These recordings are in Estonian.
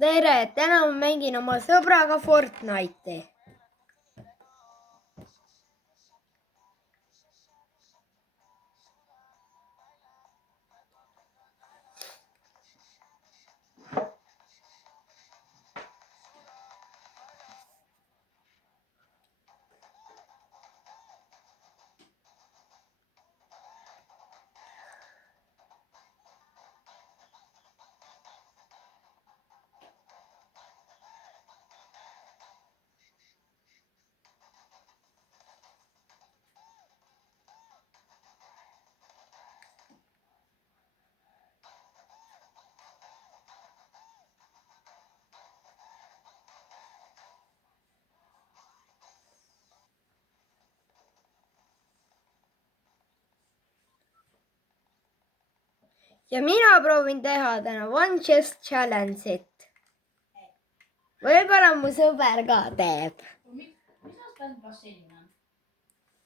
tere, täna ma mängin oma sõbraga Fortnite'i. Ja mina proovin teha täna One Chest Challenge'it. Võib-olla mu sõber ka teeb.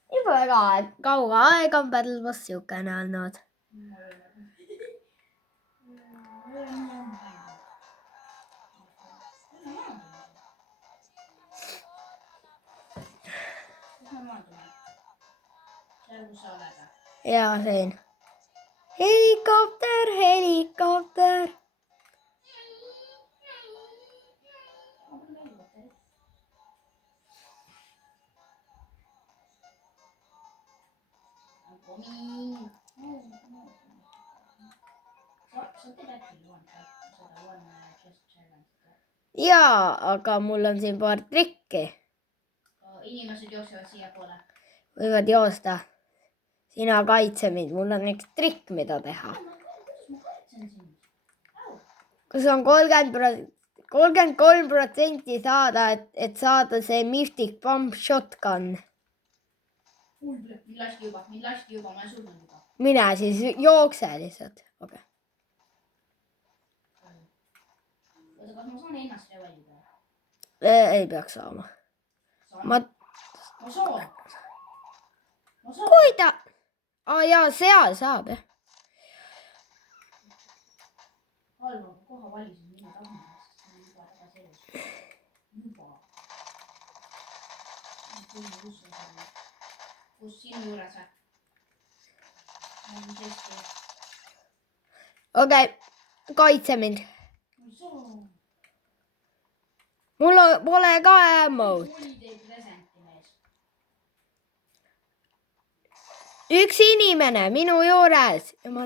Juba väga kaua aega on Battle Pass siukene olnud. Ja siin. Helikopter, helikopter. Jaa, aga mul on siin paar trikki. Inimesed jooksevad siia poole. Võivad joosta. Sina kaitse mind, mul on üks trikk, mida teha. Kus on 33% saada, et saada see Mystic Bomb Shotgun. Mind lasti juba, ma olen surnud juba. Mine siis jookse lihtsalt. Okay. Kas ma saan ennast revalida? Ei peaks saama. Ma saan. Kui ta... jaa, seal saab, jah. Halva koha valisin minu tahtmast. Juba tagasi elus. Juba. Kus sinu juures? Okei, kaitse mind. Mul pole ka ammot. Üks inimene minu juures. Ma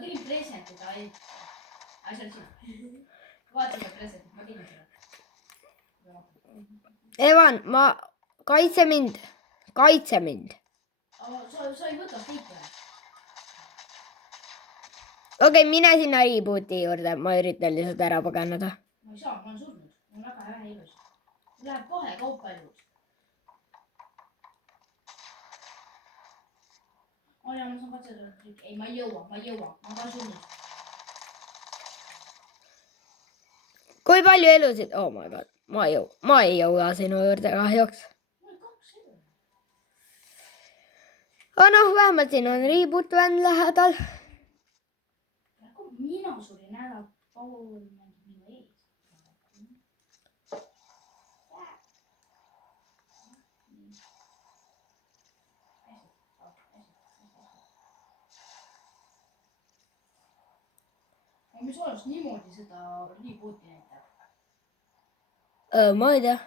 tegin presenti, ta ei... Asjad sina. Vaata seda presentit, ma tegin seda. Evan, kaitse mind. Kaitse mind. Sa ei võta kõike. Okei, mine sinna rebooti juurde. Ma üritan lihtsalt ära paganada. Ma ei saa, ma olen surnud. Ma olen väga hea ilus. Läheb kohe kaupa elus. Ja ma saan katseda trikk. Ei, ma ei jõua. Ma olen ka surnud. Kui palju elusid? Oh my god. Ma ei jõua sinu juurde kahjuks. Noh, vähemalt siin on reboot vend lähedal. Mina surin ära pool minu ees. Mis oleks niimoodi seda rebooti näitab? Ma ei tea.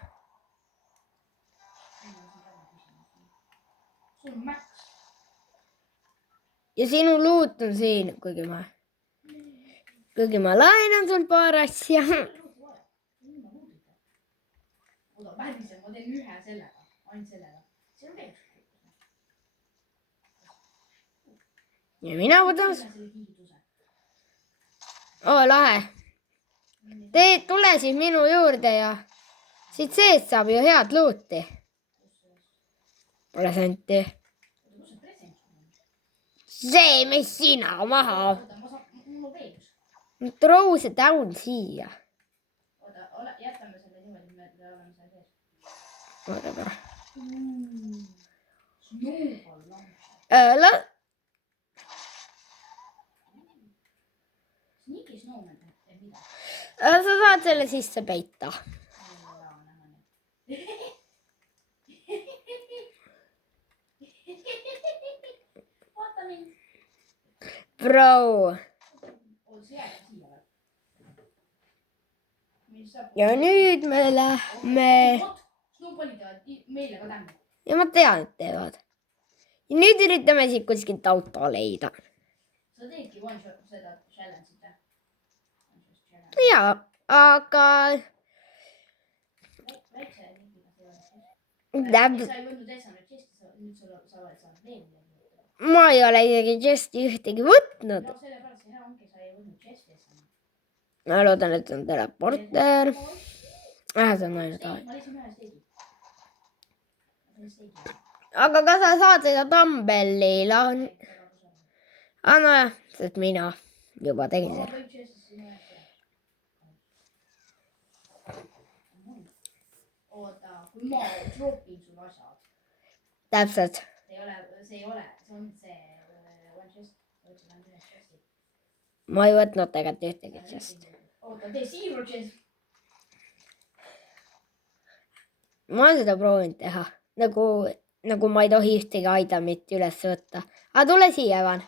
Sul on max. Ja sinu loot on siin, kuigi ma laenan sul paar asja. Oda, vähemalt ma teen ühe sellega. Ainult sellega. See on veel. Ja mina võtan. Lahe. Tule siis minu juurde ja siit sees saab ju head looti. Presenti. See, mis sina maha. Throw see down siia. Jätame selle niimoodi, me oleme seal sees. Whatever. Sa saad selle sisse peita. Bro. Ja nüüd me lähme. Ja ma tean, et teevad. Ja nüüd üritame siit kuskilt auto leida. Sa teedki seda challenge'it? Jaa, aga... Ma ei ole isegi Jesti ühtegi võtnud. Ma loodan, et on teleporter. See on ainult aeg. Aga kas sa saad seda Dumbelli nojah, sest mina juba tegin seda. Oota, kui ma troopin sul asjad. Täpselt. See ei ole, see on see one chest. Ma ei võtnud tegelikult ühtegi chest. Oota, tee zero chest. Ma olen seda proovinud teha. Nagu ma ei tohi ühtegi itemit üles võtta. Aga tule siia, Evan.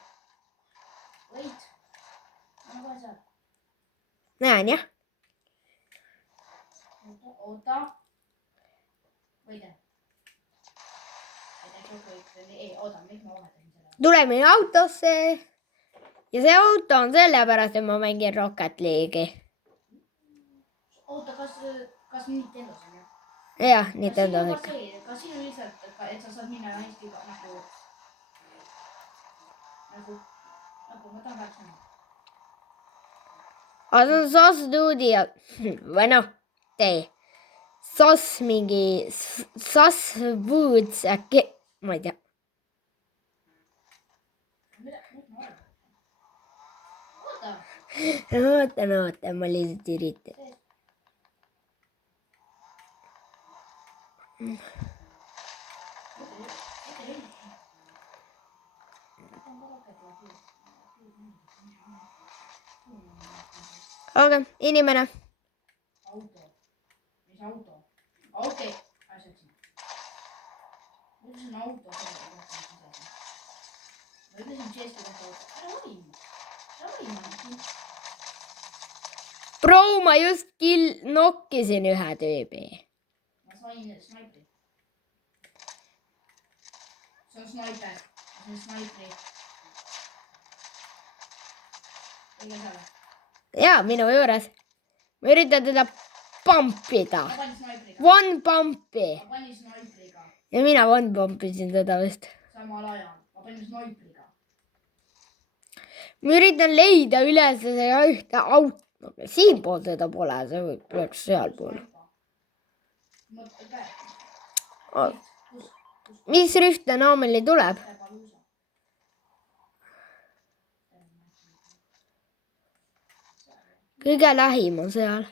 Wait. Näen, jah? Oota. Võide. Tuleme autosse. Ja see auto on sellepärast, et ma mängin Rocket League'i. Oota, kas Nintendo's on jah? Jah, Nintendo's ikka. Kas siin on lihtsalt, et sa saad minna hästi nagu ma tahan väga sõna. Aga see on SAS duudi ja... Või noh, tee. SAS mingi... SAS Woods äkki... Ma ei tea. Oota, ma lihtsalt üritan. Okei, inimene. Auto. Mis auto? Okei. Mis on auto? Ma ütlesin Chesti kohta auto. Ära vaima. Bro, ma just nokkisin ühe tüübi. Ma sain snaipri. See on snaiper. See on snaipri. Õige seal? Jaa, minu juures. Ma üritan teda pumpida. Ma panin snaipriga. One pumpi. Ma panin snaipriga. Ja mina one pumpisin teda vist. Samal ajal. Ma panin snaipriga. Ma üritan leida üles seda ühte auto. Siinpool seda pole, see peaks seal pool. Mis rühte naameli tuleb? Kõige lähim on seal.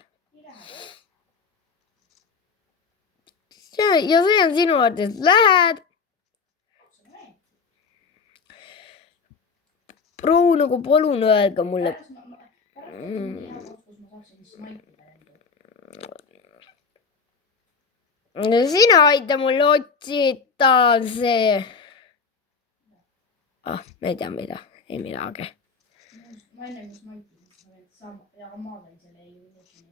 Ja see on sinu arvates lähed. Bro, nagu palun öelge mulle. Sina aita mul otsida see. Ma ei tea mida. Ei midagi. Ma enne mis maitin. Aga ma olen selle illusioni.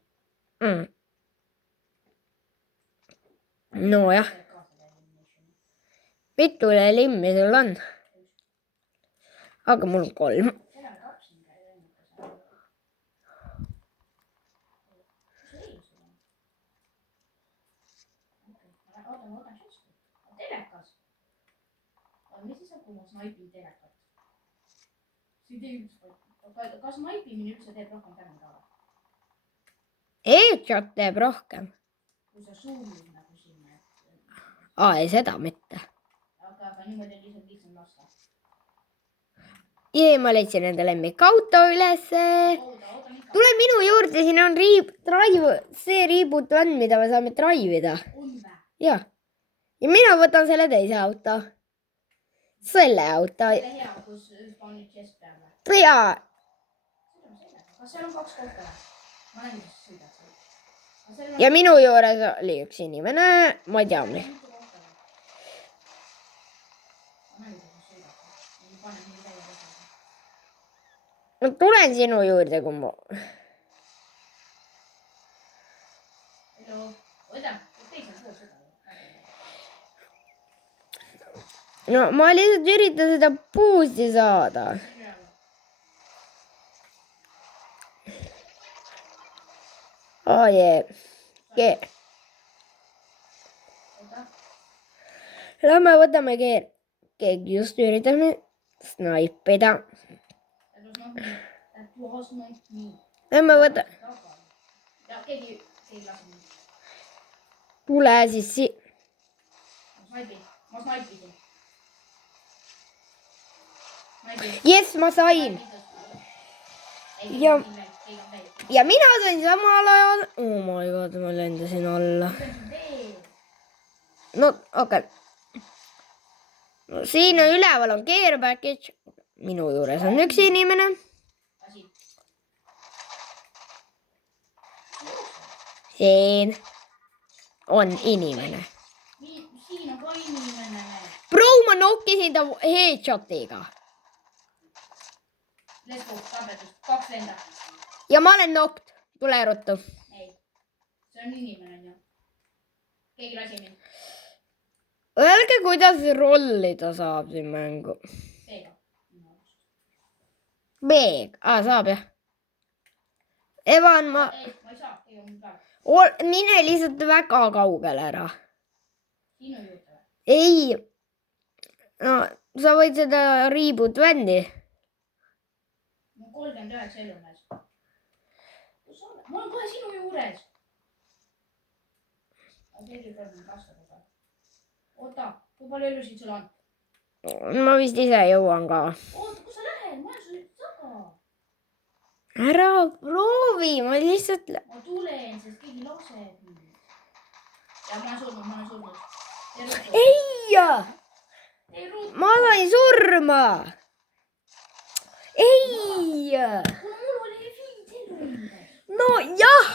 No jah. Mitu limmi sul on? Aga mul on 3. Telekas. Mis siis on, kui ma snaipin telekat? Kas snaipimine üldse teeb rohkem tähendada? Headshot teeb rohkem. Kui sa zoomid nagu sinna. Ei, seda mitte. Aga niimoodi lihtsam lasta. Ma leidsin enda lemmikauto ülesse. Tule minu juurde, siin on see reboot on, mida me saame drive'ida. Jah. Ja mina võtan selle teise auto. Selle auto. Selle hea, kus spawnid chest peale. Jaa. kas seal on 2 kohta? Ma nägin, kuidas sa sõidad seal. ja minu juures oli üks inimene, ma ei tea, mis. Mitu kohta? Ma nägin, kuidas sa sõidad seal. Ei pane nii täie kohta. ma tulen sinu juurde, kui ma... Hello, oota, teisel pool seda. no ma lihtsalt üritan seda boost'i saada. Oh jee. Lähme võtame keegi just üritame snaipida. Lähme võta. Keegi lasi mind. Tule siis Ma snaipisin. Jess, ma sain. Ja mina sain samal ajal. Oh my god, ma lendasin alla. No okei. No, siin on üleval on care package. Minu juures on üks inimene. Siin on inimene. Siin on ka inimene. Bro, ma nokkisin ta headshotiga. Let's go, tapetus. 2 lenda. Ja ma olen knocked. Tule ruttu. Ei. See on inimene, on ju. Keegi lasi mind. Öelge, kuidas rollida saab siin mängu. Seega. B. Saab jah. Evan, Ma ei saa. Ei ole praegu. Mine lihtsalt väga kaugele ära. Sinu juurde. Ei. No, sa võid seda reboot vändi. Ma 39 elu mees. Kus sa oled? Ma olen kohe sinu juures. Keegi peab mind kastada. Oota, kui palju elusid sul on? Ma vist ise jõuan ka. Oota, kus sa lähed? Ma olen sul taga. Ära proovi, ma lihtsalt... Ma tulen, sest keegi laseb mind. Ja ma olen surnud. Ei! Ma sain surma! Ei! Kuna mul oli 5 elu. No jah!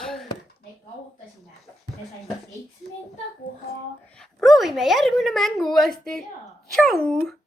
Me kaotasime. Me saime 7. koha. Proovime järgmine mäng uuesti. Jaa. Tšau!